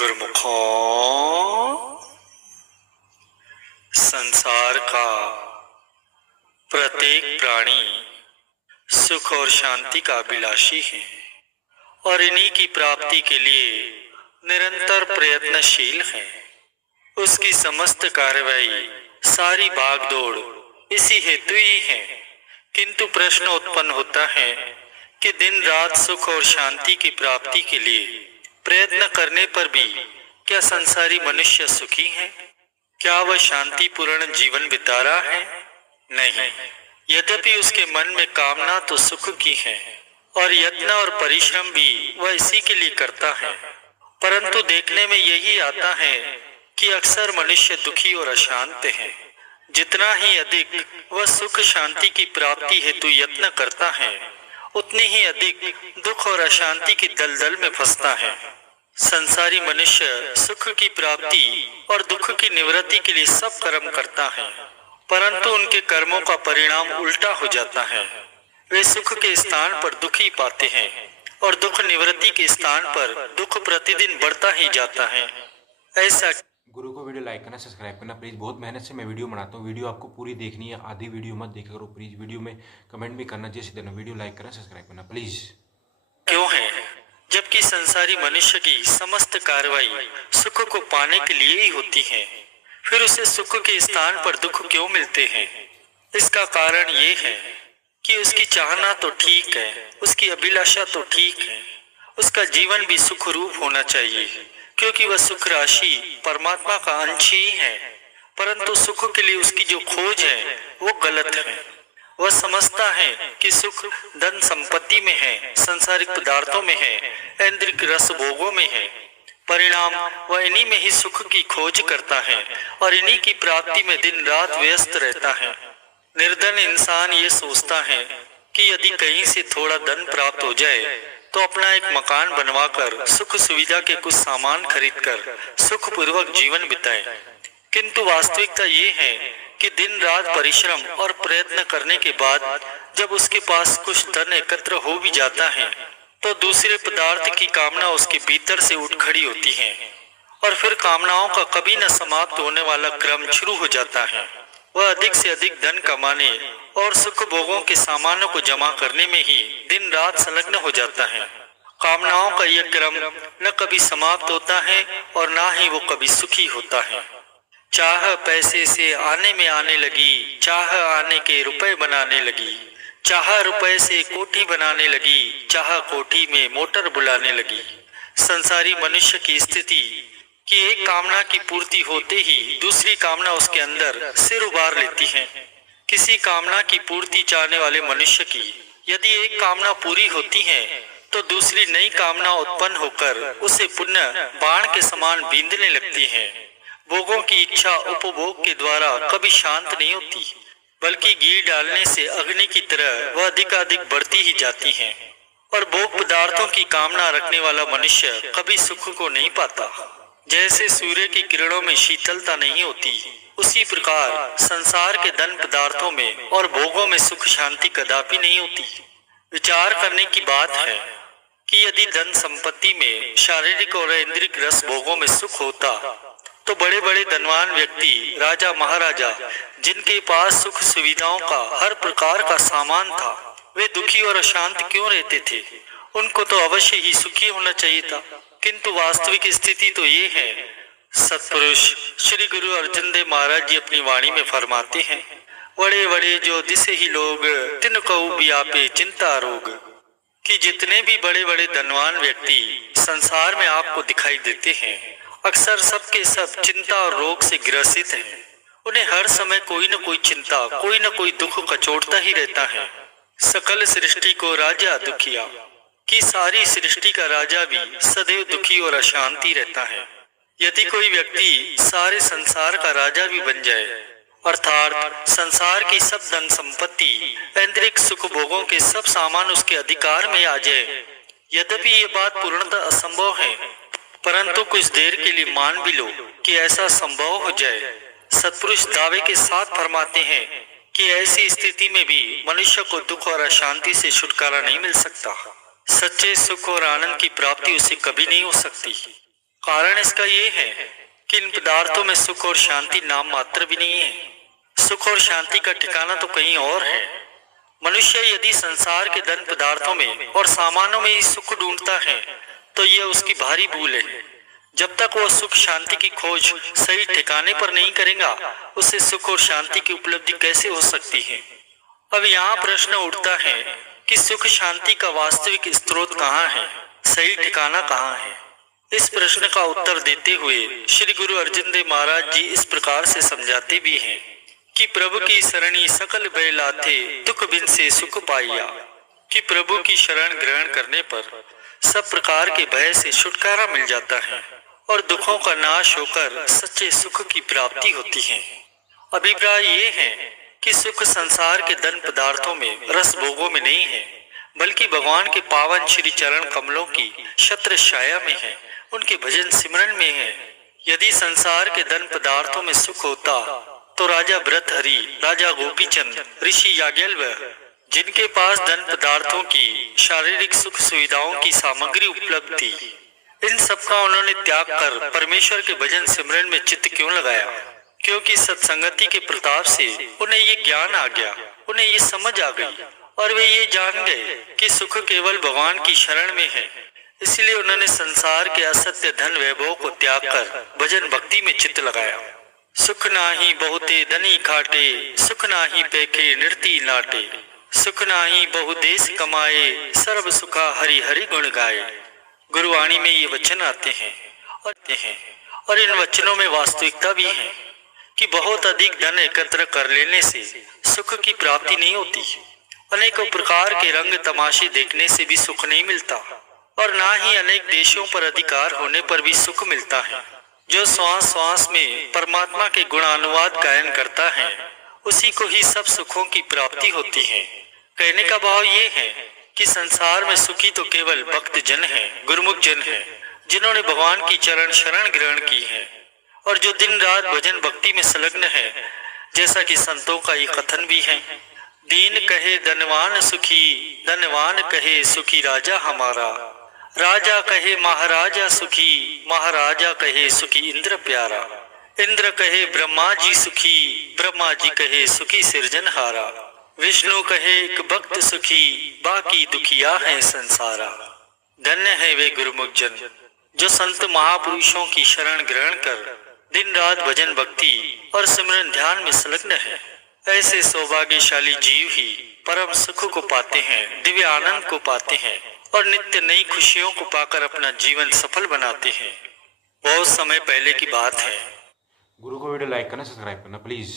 गुरुमुखों, संसार का प्रत्येक प्राणी सुख और शांति का अभिलाषी है और इन्हीं की प्राप्ति के लिए निरंतर प्रयत्नशील है। उसकी समस्त कार्रवाई, सारी भागदौड़ इसी हेतु ही है। किंतु प्रश्न उत्पन्न होता है कि दिन रात सुख और शांति की प्राप्ति के लिए प्रयत्न करने पर भी क्या संसारी मनुष्य सुखी है? क्या वह शांतिपूर्ण जीवन बिता रहा है? नहीं। यद्यपि उसके मन में कामना तो सुख की है और यत्न और परिश्रम भी वह इसी के लिए करता है, परंतु देखने में यही आता है कि अक्सर मनुष्य दुखी और अशांत है। जितना ही अधिक वह सुख शांति की प्राप्ति हेतु यत्न करता है, उतनी ही अधिक दुख और अशांति की दलदल में फंसता है। संसारी मनुष्य सुख की प्राप्ति और दुख की निवृत्ति के लिए सब कर्म करता है, परंतु उनके कर्मों का परिणाम उल्टा हो जाता है। वे सुख के स्थान पर दुख ही पाते हैं और दुख निवृत्ति के स्थान पर दुख प्रतिदिन बढ़ता ही जाता है। ऐसा गुरु को वीडियो लाइक करना, सब्सक्राइब करना प्लीज़। बहुत मेहनत से मैं वीडियो बनाता हूँ, वीडियो आपको पूरी देखनी है, आधी वीडियो मत देखा करो प्लीज़। वीडियो में कमेंट भी करना, जैसे देना, वीडियो लाइक करना, सब्सक्राइब करना प्लीज़। क्यों है? जबकि संसारी मनुष्य की समस्त कार्रवाई सुख को पाने के लिए ही होती है, फिर उसे सुख के स्थान पर दुख क्यों मिलते हैं? इसका कारण ये है कि उसकी चाहना तो ठीक है, उसकी अभिलाषा तो ठीक है, उसका जीवन भी सुख रूप होना चाहिए, क्योंकि वह सुख राशि परमात्मा का अंश ही है। परंतु सुख के लिए उसकी जो खोज है वो गलत है। वह समझता है कि सुख धन संपत्ति में है, सांसारिक पदार्थों में है, ऐन्द्रिक रस भोगों में है। परिणाम वह इन्हीं में ही सुख की खोज करता है और इन्हीं की प्राप्ति में दिन रात व्यस्त रहता है। निर्धन इंसान ये सोचता है कि यदि कहीं से थोड़ा धन प्राप्त हो जाए तो अपना एक मकान बनवाकर सुख सुविधा के कुछ सामान खरीदकर सुखपूर्वक जीवन बिताए। किंतु वास्तविकता ये है कि दिन रात परिश्रम और प्रयत्न करने के बाद जब उसके पास कुछ धन एकत्र हो भी जाता है तो दूसरे पदार्थ की कामना उसके भीतर से उठ खड़ी होती है और फिर कामनाओं का कभी न समाप्त होने वाला क्रम शुरू हो जाता है। वह अधिक से अधिक धन कमाने और सुख भोगों के सामानों को जमा करने में ही दिन रात संलग्न हो जाता है। कामनाओं का यह क्रम न कभी समाप्त होता है और न ही वो कभी सुखी होता है। चाह पैसे से आने में आने लगी, चाह आने के रुपए बनाने लगी, चाह रुपए से कोठी बनाने लगी, चाह कोठी में मोटर बुलाने लगी। संसारी मनुष्य की स्थिति कि एक कामना की पूर्ति होते ही दूसरी कामना उसके अंदर सिर उबार लेती है। किसी कामना की पूर्ति चाहने वाले मनुष्य की यदि एक कामना पूरी होती है तो दूसरी नई कामना उत्पन्न होकर उसे पुनः बाण के समान बींधने लगती है। भोगों की इच्छा उपभोग के द्वारा कभी शांत नहीं होती, बल्कि घी डालने से अग्नि की तरह वह अधिकाधिक बढ़ती ही जाती है और भोग पदार्थों की कामना रखने वाला मनुष्य कभी सुख को नहीं पाता। जैसे सूर्य की किरणों में शीतलता नहीं होती, उसी प्रकार संसार के धन पदार्थों में और भोगों में सुख शांति कदापि नहीं होती। विचार करने की बात है कि यदि धन संपत्ति में, शारीरिक और ऐन्द्रिक रस भोगों में सुख होता तो बड़े बड़े धनवान व्यक्ति, राजा महाराजा, जिनके पास सुख सुविधाओं का हर प्रकार का सामान था, वे दुखी और अशांत क्यों रहते थे? उनको तो अवश्य ही सुखी होना चाहिए था। किंतु वास्तविक स्थिति तो ये है, सत्पुरुष श्री गुरु अर्जन देव महाराज जी अपनी वाणी में फरमाते हैं, बड़े बड़े जो दिसे ही लोग तिन कऊ व्यापे चिंता रोग, कि जितने भी बड़े बड़े धनवान व्यक्ति संसार में आपको दिखाई देते हैं, अक्सर सबके सब चिंता और रोग से ग्रसित हैं। उन्हें हर समय कोई न कोई चिंता, कोई न कोई दुख कचोटता ही रहता है। सकल सृष्टि को राजा दुखिया, कि सारी सृष्टि का राजा भी सदैव दुखी और अशांति रहता है। यदि कोई व्यक्ति सारे संसार का राजा भी बन जाए, अर्थात संसार की सब धन संपत्ति, ऐन्द्रिक सुख भोगों के सब सामान उसके अधिकार में आ जाए, यद्यपि ये बात पूर्णतः असंभव है, परंतु कुछ देर के लिए मान भी लो कि ऐसा संभव हो जाए। सत्पुरुष दावे के साथ फरमाते हैं कि ऐसी स्थिति में भी मनुष्य को दुख और अशांति से छुटकारा नहीं मिल सकता। सच्चे सुख और आनंद की प्राप्ति उसे कभी नहीं हो सकती। कारण इसका ये है कि इन पदार्थों में सुख और शांति नाम मात्र भी नहीं है। सुख और शांति का ठिकाना तो कहीं और है। मनुष्य यदि संसार के धन पदार्थों में और सामानों में ही सुख ढूंढता है तो यह उसकी भारी भूल है। जब तक वह सुख शांति की खोज सही ठिकाने पर नहीं करेगा, उसे सुख और शांति की उपलब्धि कैसे हो सकती है। अब यहाँ प्रश्न उठता है कि सुख शांति का वास्तविक स्रोत कहाँ है, सही ठिकाना कहाँ है। इस प्रश्न का उत्तर देते हुए श्री गुरु अर्जन देव महाराज जी इस प्रकार से समझाते भी हैं कि प्रभु की शरणी सकल भय लाथे, दुख बिन से सुख पाइया। कि प्रभु की शरण ग्रहण करने पर सब प्रकार के भय से छुटकारा मिल जाता है और दुखों का नाश होकर सच्चे सुख की प्राप्ति होती है। अभिप्राय ये है कि सुख संसार के धन पदार्थों में, रस भोगों में नहीं है, बल्कि भगवान के पावन श्री चरण कमलों की छत्र छाया में है, उनके भजन सिमरन में है। यदि संसार के धन पदार्थों में सुख होता तो राजा भृतहरि, राजा गोपीचंद, ऋषि याज्ञवल्क्य, जिनके पास धन पदार्थों की शारीरिक सुख सुविधाओं की सामग्री उपलब्ध थी, इन सबका उन्होंने त्याग कर परमेश्वर के भजन सिमरन में चित्त क्यों लगाया। क्योंकि सत्संगति के प्रताप से उन्हें ये ज्ञान आ गया, उन्हें ये समझ आ गई और वे ये जान गए कि सुख केवल भगवान की शरण में है। इसलिए उन्होंने संसार के असत्य धन वैभव को त्याग कर भजन भक्ति में चित्त लगाया। सुख नाही बहुते धनी खाटे, सुख नाही पेखे नृति नाटे, सुख नाही बहु देश कमाए, सर्व सुखा हरि हरि गुण गाए। गुरुवाणी में ये वचन आते हैं और इन वचनों में वास्तविकता भी है कि बहुत अधिक धन एकत्र कर लेने से सुख की प्राप्ति नहीं होती। अनेकों प्रकार के रंग तमाशे देखने से भी सुख नहीं मिलता और ना ही अनेक देशों पर अधिकार होने पर भी सुख मिलता है। जो श्वास श्वास में परमात्मा के गुणानुवाद गायन करता है, उसी को ही सब सुखों की प्राप्ति होती है। कहने का भाव ये है कि संसार में सुखी तो केवल भक्त जन है, गुरुमुख जन है, जिन्होंने भगवान की चरण शरण ग्रहण की है और जो दिन रात भजन भक्ति में संलग्न है। जैसा कि संतों का ये कथन भी है, दीन कहे धनवान सुखी, धनवान कहे सुखी राजा हमारा, राजा कहे महाराजा सुखी, महाराजा कहे सुखी इंद्र प्यारा, इंद्र कहे ब्रह्मा जी सुखी, ब्रह्मा जी कहे सुखी सिरजनहारा, विष्णु कहे एक भक्त सुखी, बाकी दुखिया है संसारा। धन्य है वे गुरुमुख जन जो संत महापुरुषों की शरण ग्रहण कर दिन रात भजन भक्ति और सिमरन ध्यान में संलग्न है। ऐसे सौभाग्यशाली जीव ही परम सुख को पाते हैं, दिव्य आनंद को पाते हैं और नित्य नई खुशियों को पाकर अपना जीवन सफल बनाते हैं। बहुत समय पहले की बात है। गुरु को वीडियो लाइक करना, सब्सक्राइब करना प्लीज़।